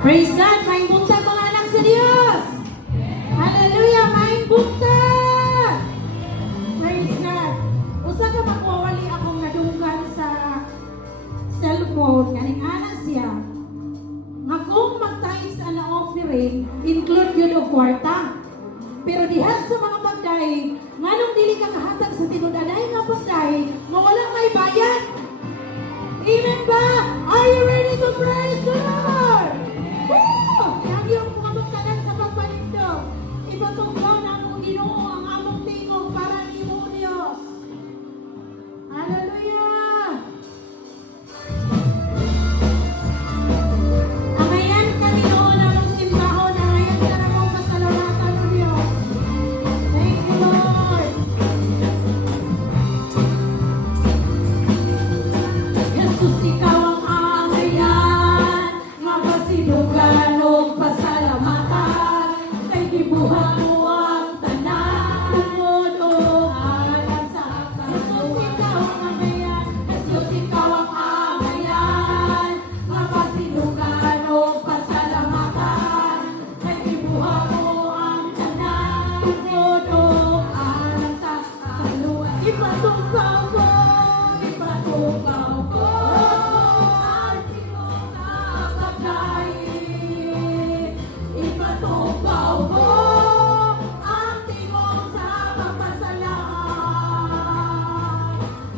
Praise God! Maing buntag mga anak sa Diyos! Hallelujah! Maing buntag! Praise God! Usa ka magwawali akong nadunggan sa cellphone, kaning anak siya. Nga kung mag-tithes ang offering, include yun o kwarta. Pero diha sa mga pagday, nganong dili ka kahatag sa tinudaday nga pagday, nga wala may bayad. Amen ba? Are you ready to praise the Lord? Woo! Yang yung mga magkanan sa pagpanindo. Ipatunggaw na akong Ginoo ang among tingog para ni mo Diyos. Hallelujah! Amayan ka Ginoo na mong simbahon, amayan ka na mong pasalamatan o Diyos. Thank you, Lord. Jesus, ikaw ang amayan, mapasilugan o pasalamatan, kay gibuhat mo ang tanan, tungod o alam sa Jesus, ikaw ang amayan, Jesus, ikaw ang amayan, mapasilugan o pasalamatan, kay gibuhat mo ang tanan, tungod o alam sa kaluan. Ipatungkaw ko, ipatungkaw ko, ang tingog na pagkain. Ipatungkaw ko, ang tingog sa pagpasalamat.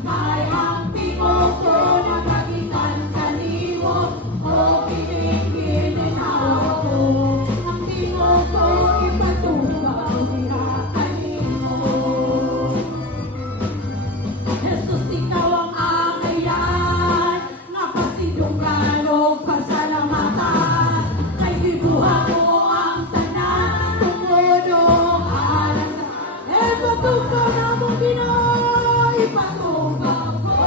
May ang tingog ko nagagitan kanimo, o pinigilinaw ko. Ang tingog ko ipatungkaw niya kanimo. Jesus, ikaw ang amayan, napasidungan o pasalamatan, kay gibuhat mo ang tanan, tungod o alam sa ipatungkaw na mong Ginoo, ipatungkaw ko,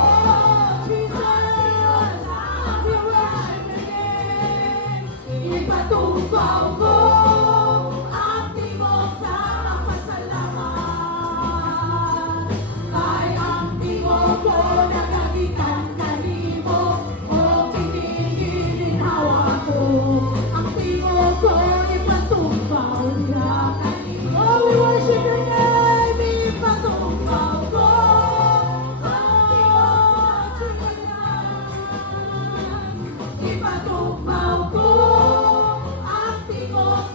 Jesus, we worship again. Ipatungkaw ko, ang tingog sa pasalamat. Kay ang tingog ko nagagitan kanimo, o pinigilinawa ko. Ang tingog ko ipatungkaw niya kanimo. Oh, we worship your name, ipatungkaw ko. Ang tingog sa Panginoon. Ipatungkaw ko, ang tingog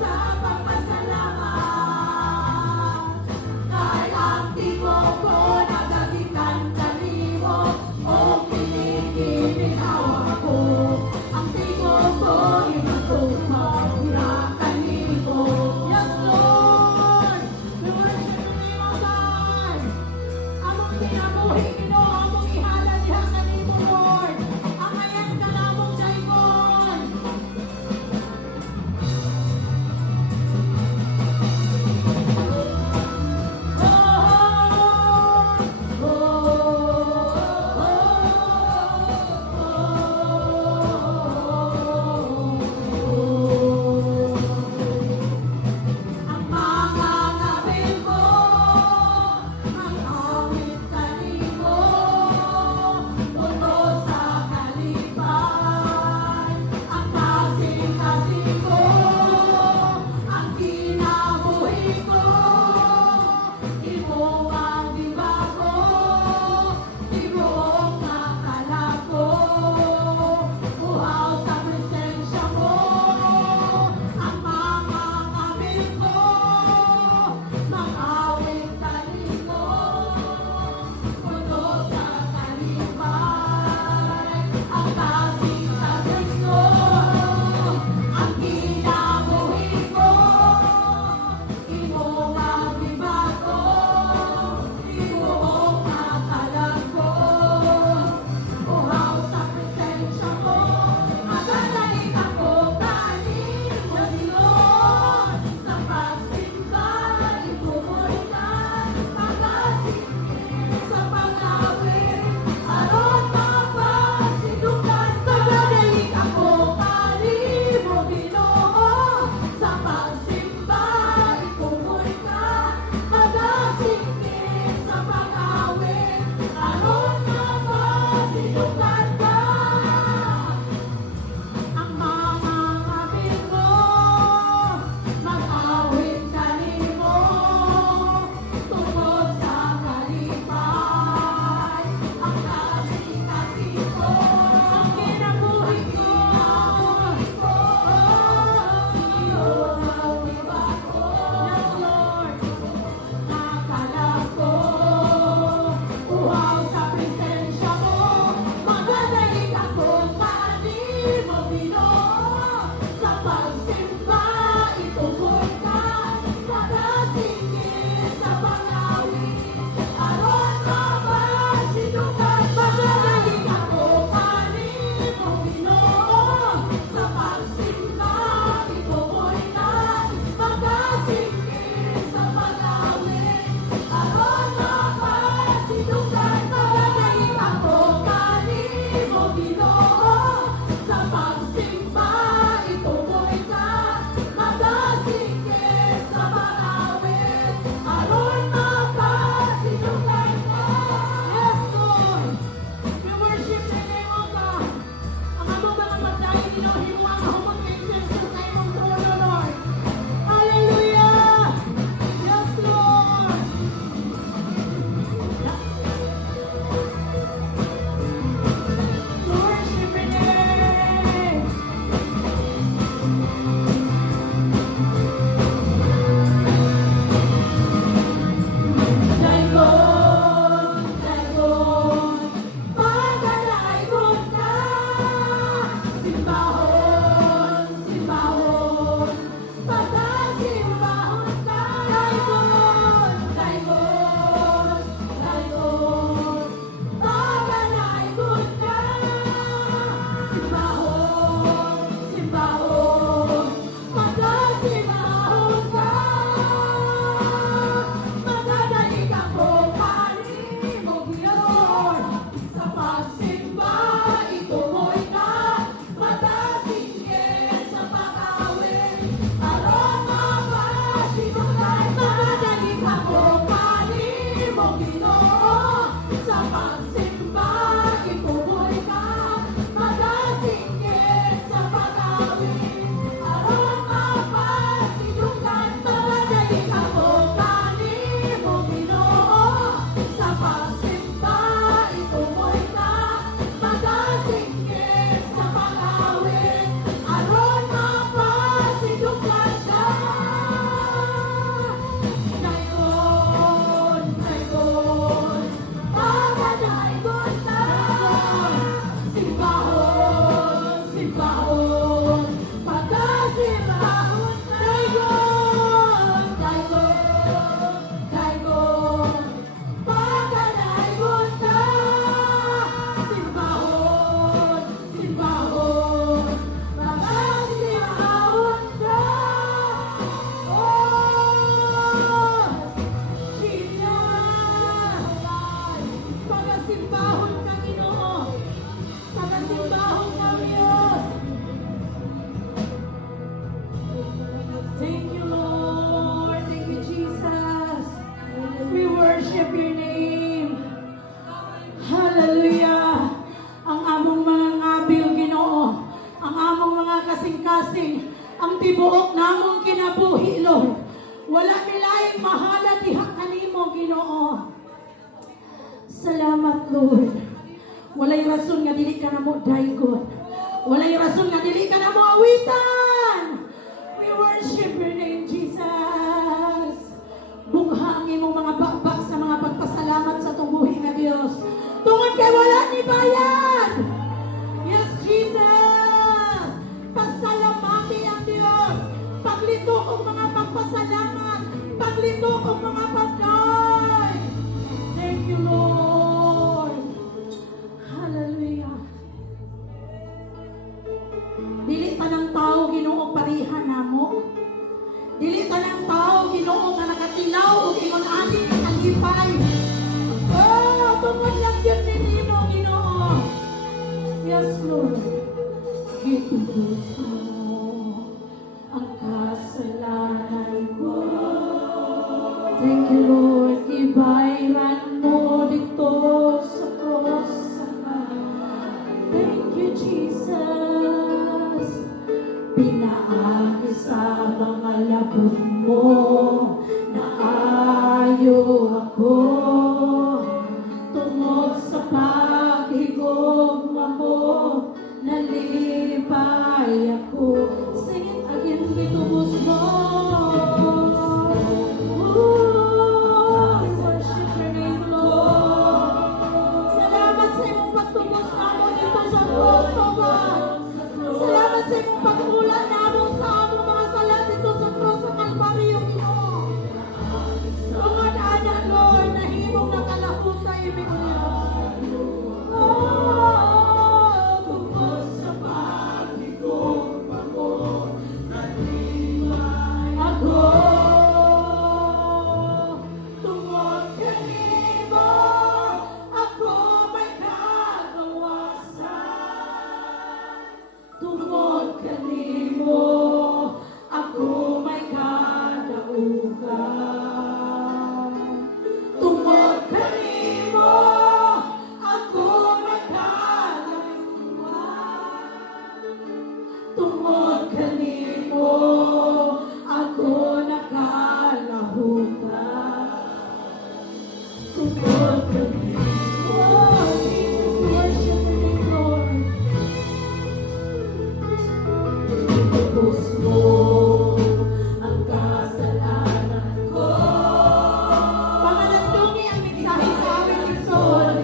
ang tibuok namong kinabuhi, Lord. Wala nilaing mahala diha kanimo, Ginoo. Salamat, Lord. Walay rason nga dili ka na mo daygon. Walay rason nga dili ka na mo awitan. We worship your name, Jesus. Bugha ang imong mga bakbak sa mga pagpasalamat sa tumuhi nga Dios. Tungod kay wala ni bayad. Yes, Jesus. Pasalamati ang Dios. Paglito ang mga pagpasalamat. Paglito ang mga pagkay. Thank you, Lord. Hallelujah. Dili pa ng tao Ginoo parihan namo. Dili pa ng tao Ginoo nga nakatinaw ug ingon ani kalipay. Oh, tungod lang yun ninyo Ginoo. Yes, Lord. Gitubos mo ang kasalanan ko. Thank you, Lord. Ibayran mo dito sa cross. Thank you, Jesus. Pinaagi sa mga labog mo na ayaw ako. Tungod sa paghigugma mo, nalipay ako. Sing it again, gitubos mo. We worship your name, Lord. Salamat sa imong pagtubos namo dito sa cross, oh God. Salamat sa imong pag-ulat namo sa among mga sala dito sa cross sa Kalbaryo, Ginoo. Tungod ana, Lord, nahimong nakalahutay imong Dios. Oh, tungkol sa pag-igugma mo, nalipay ako. Tungod kanimo, ako may kagawasan. Tungod kanimo, ako may kadaugan. Tungod kanimo, ako may kadaugan. Tungod kanimo, ako nakalahutan. Tungod kanimo, oh, Jesus, worship you, Lord. Tubos mo ang kasalanan ko. Pangalandungi ang mensahe sa amin, Lord.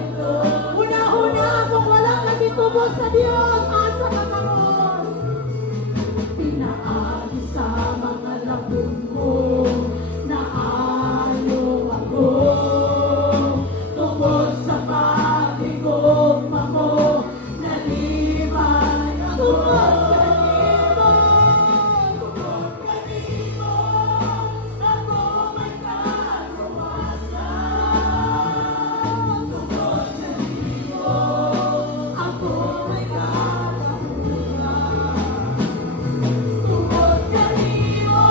Una-una akong walang nagitubos sa Diyos. Asa ka karon? Pinaagi sa mga labog mo na ayaw ako. Tungkol sa paghigugma mo, nalipay ako. Tungkod kanimo, ako may kagawasan. Tungkod kanimo, ako may kagawasan. Tungkod kanimo,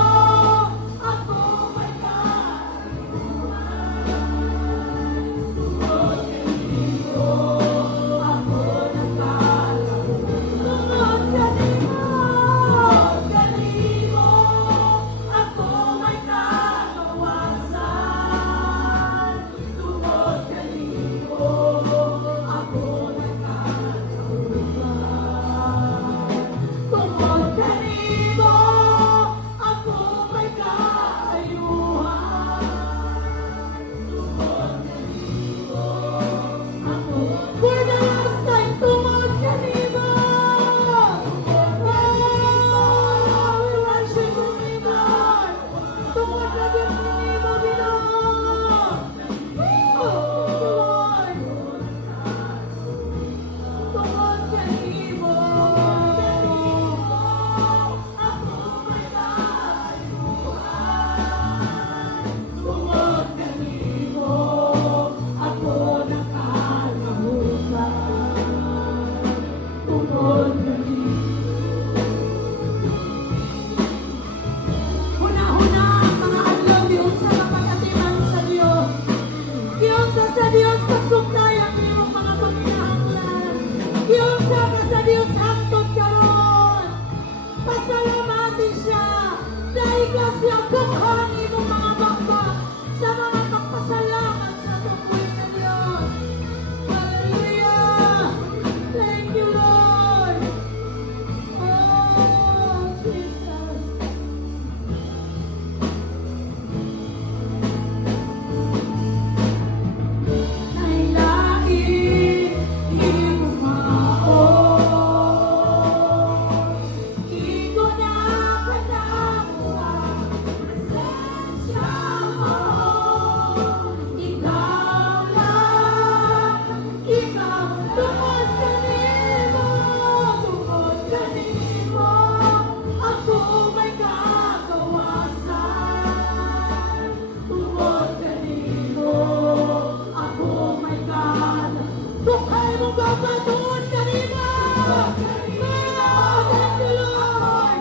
natin siya. Dahil kasi ang bukhan imong mga bakba sa mga kapasalamat sa tungkol na Diyos. Hallelujah! Thank you, Lord! Oh, Jesus! Ay lain, imo maon. Igo na kanawa, presensya mo. Ikaw lang, ikaw, tungkol kanimo, tungkol kanimo. Ako may kagawasan. Tungkol kanimo, ako may gana. Bukay mo baba tungkol kanimo. Thank you, Lord.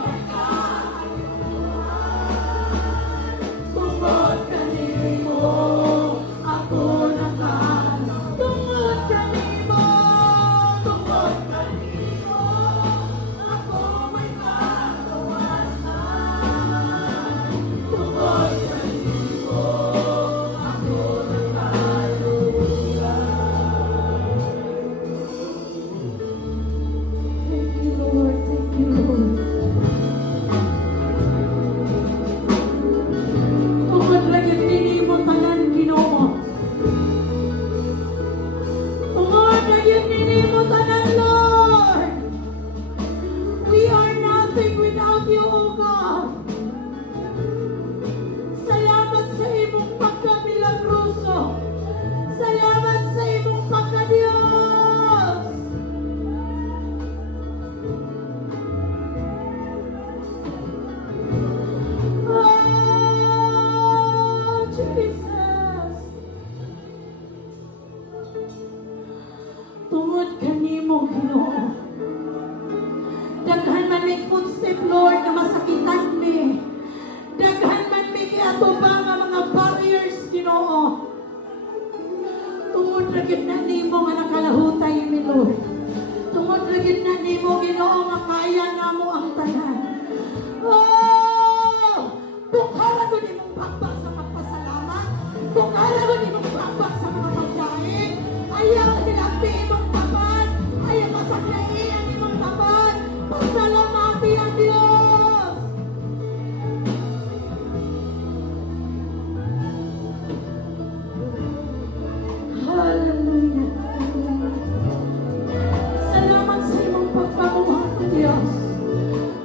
Tungkol kanimo, ako nakana. Tungkol kanimo, tungkol kanimo, ako may kagawasan. Tungkol kanimo, ako nakaluya. Thank you, Lord. Thank you, Lord. Tungkol lagi pinimo tanan Ginoo. Tungkol lagi pinimo tanan, Lord. We are nothing without you, O God. Salamat sa imong pagkamilagroso. Salamat sa imong pagkadiyos. Oh, Jesus. Tungod kanimo, Ginoo. Daghan man may footstep, Lord, na masakitan mi. Daghan man may kiatubang nga mga barriers, Ginoo. Tungod ragid na nimo nga nakalahutay mi, Lord. Tungod ragid na nimo, Ginoo, nga kaya namo ang tanan. Oh! Bukara ko nimong pagbag sa pagpasalamat. Bukara ko nimong pagbag sa mga pagkain. Ayaw nilampi imong taban. Ayaw masaklai ang imong taban. Pasalamati ang Diyos. Hallelujah. Salamat sa imong pagpamuhat, O Diyos.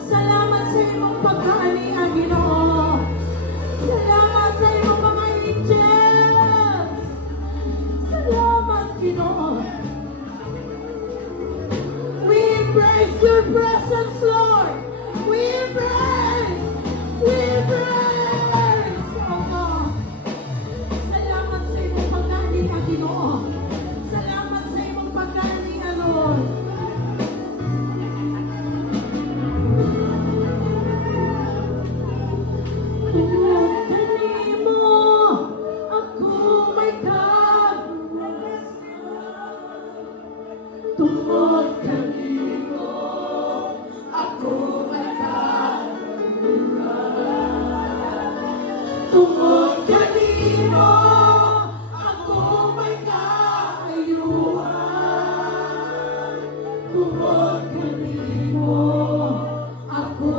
Salamat sa imong pagkaanian, Ginoo. Salamat sa imong mga angels. Salamat, Ginoo. We embrace your presence, Lord. We embrace. We embrace, oh God. Salamat sa imong pagkaanian, Ginoo. Salamat sa imong pagkaanian, Lord. Tungkol kanimo, ako may kagawasan. Tungkol kanimo, ako may kagawasan. Tungkol kanimo, ako may kaayuhan. Tungkol kanimo, ako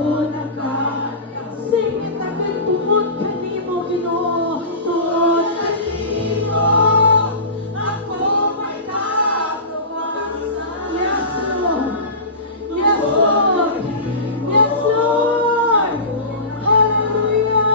sing it again, tungkol kanimo, Ginoo. Tungkol kanimo, ako may kagawasan. Yes, Lord. Yes, Lord. Yes, Lord. Hallelujah.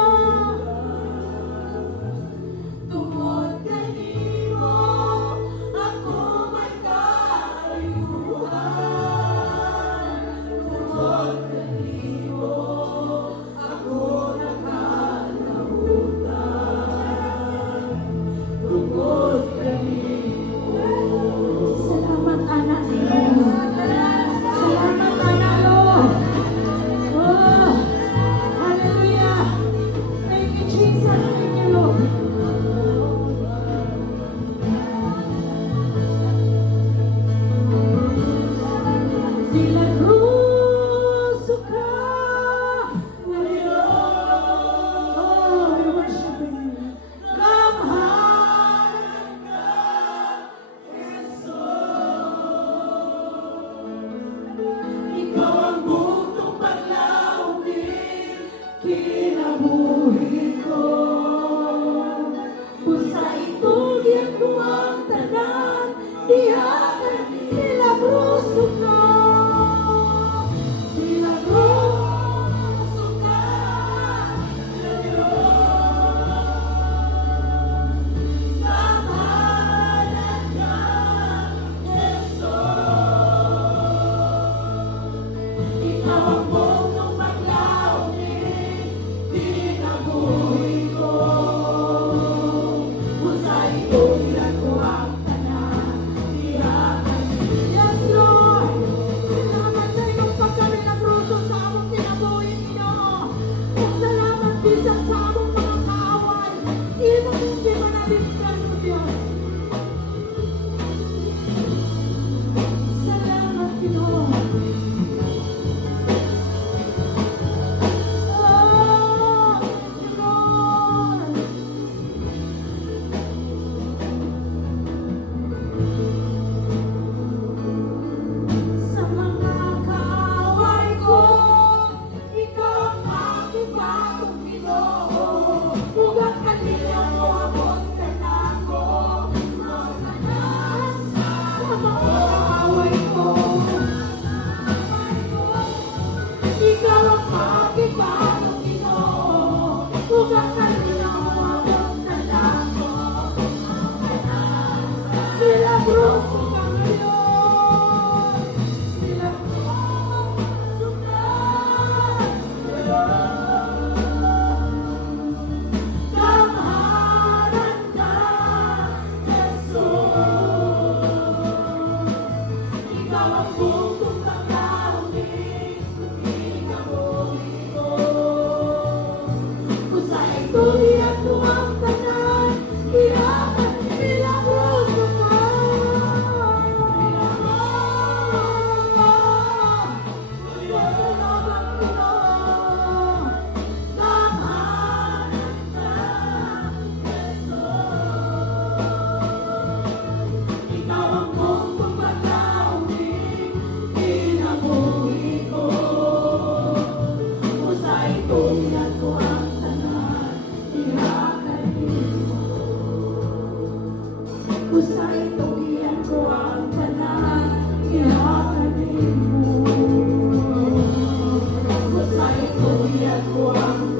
kinabuhi ko. Usa itugyan ko ang tanan, diha milagroso ka. Milagroso ka, kamahalan ka, Jesus. Ikaw ang bundok maglaonin, kinabuhi ko. Usay tulad ko ang tanan, diha Yes, Lord! Salamat sa iyong pagkamilagroso sa among kinabuhi, Ginoo. Ug salamat bisan sa among mga kaaway. Imo mong di manalipdan, O Diyos. Salamat, Ginoo. Oh, thank you, Lord. Sa mga kaaway ko, ikaw ang aking bagong Ginoo. Ug ang kanilang moabot ka na ako. Makanan sa mga kaaway ko. Ikaw ang aking bagong Ginoo. Ug ang kanilang moabot ka na ako. Milagroso ka ngayon. Milagroso ka ngayon. Kamahalan ka, Jesus. Ikaw ang bundok maglaonin, kinabuhi ko. Usay tulad ko ang tanan, diha milagroso ka. Milagroso ka, salamat, Ginoo. Kamahalan ka, Jesus. Ikaw ang bundok maglaonin, kinabuhi ko. Usay tulad ko ang tanan, diha kanimo. Usay tulad ko ang tanan, diha kanimo. Usay tulad ko ang